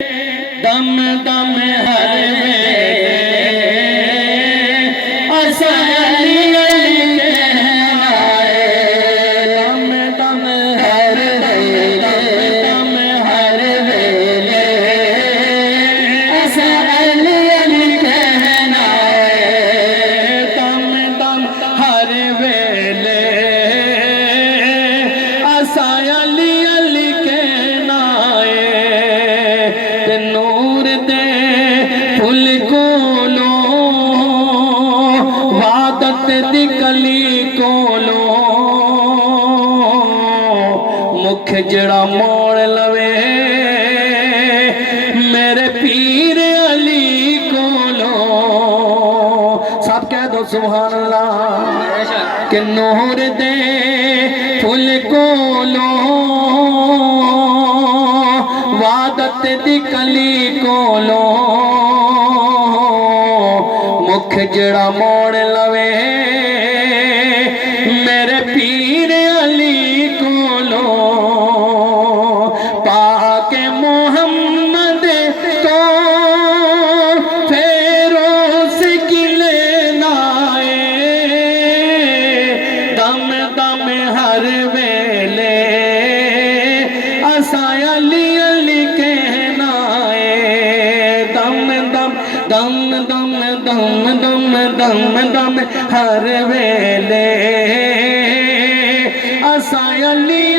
دم دم ہر ویلے اساں علی علی کہنا ہے دم دم ہر ویلے دم ہر ویلے اساں علی علی کہنا ہے دم دم ہر ویلے اساں علی علی کہنا ہے تے نور دے پھل کولو وعدت دی کلی کولو مکھ جڑا موڑ لوے میرے پیر علی کولو سب کہہ دو سبحان اللہ کہ نور دے پھل کولو وعدت دی کلی کولو مکھ جڑا موڑ لوے میرے پیر علی کولو پاک محمد کو پھیروس کی لینا ہے دم دم ہر ویلے اساں علی علی کہنا ہے دم دم دم دم دم دم دم دم ہر ویلے اساں علی